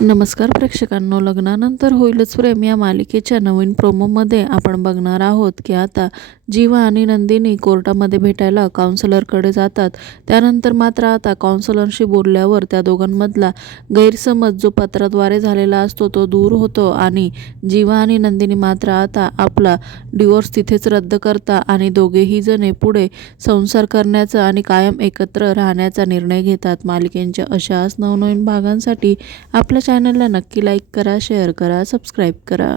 नमस्कार प्रेक्षकांनो लग्नानंतर होईलच प्रेम या मालिकेच्या नवीन प्रोमोमध्ये आपण बघणार आहोत की आता जीवा आणि नंदिनी कोर्टामध्ये भेटायला काउन्सिलरकडे जातात. त्यानंतर मात्र आता काउन्सिलरशी बोलल्यावर त्या दोघांमधला गैरसमज जो पत्राद्वारे झालेला असतो तो दूर होतो आणि जीवा आणि नंदिनी मात्र आता आपला डिवोर्स तिथेच रद्द करता आणि दोघेही जणे पुढे संसार करण्याचा आणि कायम एकत्र राहण्याचा निर्णय घेतात. मालिकेंच्या अशाच नवनवीन भागांसाठी आपल्या चॅनलला नक्की लाइक करा शेयर करा सब्सक्राइब करा.